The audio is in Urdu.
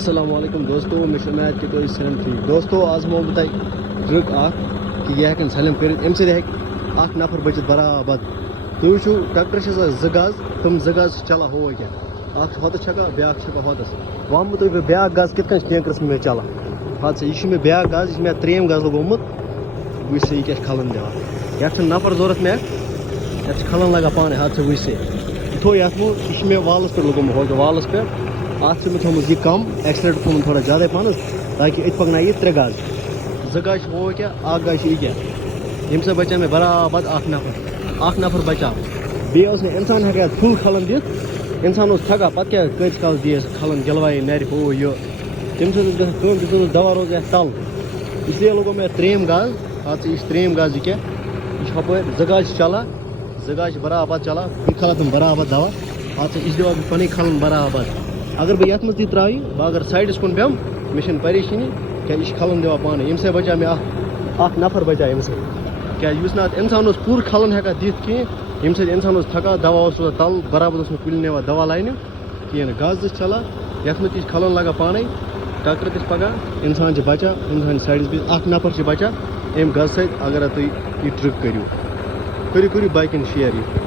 السلام علیکم دوستو میں امید کہ تُہۍ سٲلِم ٹھیٖک دوستو آز دِمو بہٕ تۄہہِ ٹرٛک اکھ کہِ یہِ ہٮ۪کن سٲلِم کٔرِتھ اَمہِ سۭتۍ ہٮ۪کہِ اکھ نفر بٔچِتھ برابر تُہۍ وٕچھِو ٹرٛیکٹر چھِ آسان 2 گز تِم 2 گز چھِ چلان ہُہ کیٛاہ اکھ چھُ ہوٚتَس چھکان بیٛاکھ چھِ چھکان ہوٚتَس وۄنۍ وَنہٕ بہٕ تۄہہِ بہٕ بیٛاکھ گز کِتھ کٔنۍ چھِ ٹینٛکرَس مےٚ چلان ہَتہٕ سا یہِ چھُ مےٚ بیٛاکھ گز یہِ چھُ مےٚ 3یم گز لگومُت وٕچھ سا یہِ کیٛاہ چھِ کھلن دِوان یَتھ چھُنہٕ نفر ضوٚرَتھ مےٚ یَتھ چھِ کھلن لگان پانَے ہَتہٕ سا وٕچھ سا یہِ تھوٚو یَتھ منٛز یہِ چھُ مےٚ والَس پٮ۪ٹھ لوگمُت ہُتھ والَس پٮ۪ٹھ اَتھ چھُ مےٚ تھوٚمُت یہِ کم ایکسِلیٹر تھوٚمُت تھوڑا زیادَے پہنَس تاکہِ أتۍ پَکنایہِ یہِ 3 گز 2 گز چھِ ہُہ کیٛاہ اکھ گز چھِ یہِ کیٛاہ ییٚمہِ سۭتۍ بَچیو مےٚ برابر اکھ نفر بَچاو بیٚیہِ اوس نہٕ اِنسان ہٮ۪کان اَتھ فُل کھلن دِتھ اِنسان اوس تھکان پَتہٕ کیٛاہ کۭتِس کالس دِیَس کھلن جلوایے نَرِ ہُہ یہِ تَمہِ سۭتۍ ٲس گژھان کٲم تَمہِ سۭتۍ اوس دوا روزان اَتھ تَل اِسلیے لوگو مےٚ 3یم گز اَتھ یہِ چھِ 3یم گز یہِ کیٛاہ یہِ چھِ ہُپٲرۍ 2 گز چھِ چلان 2 گز چھِ برابر چلان یہِ کھلن تِم برابر دوا اَتھ یہِ چھِ دِوان بہٕ پَنٕنۍ کھلن برابر اگر بہٕ یَتھ منٛز تہِ ترٛایہِ بہٕ اگر سایڈَس کُن بیٚہمہٕ مےٚ چھَنہٕ پریشٲنی کیٛازِ یہِ چھِ کھلن دِوان پانَے ییٚمہِ سۭتۍ بَچیو مےٚ اکھ نفر بَچاو اَمہِ سۭتۍ کیٛازِ یُس نہٕ اَتھ اِنسان اوس پوٗرٕ کھلن ہٮ۪کان دِتھ کِہیٖنۍ ییٚمہِ سۭتۍ اِنسان اوس تھکان دوا اوس روزان تَل برابر اوس نہٕ کُلٮ۪ن یِوان دوا لاینہٕ کِہیٖنۍ نہٕ گز تہِ چھِ چلان یَتھ منٛز تہِ چھِ کھلن لگان پانَے ٹرٛیکٹر تہِ چھِ پَکان اِنسان چھِ بَچان اِنسان چھِ سایڈَس بِہِتھ اکھ نفر چھِ بَچان اَمہِ گزٕ سۭتۍ اگر تُہۍ یہِ ٹرٛک کٔرِو باقین شِیر یہِ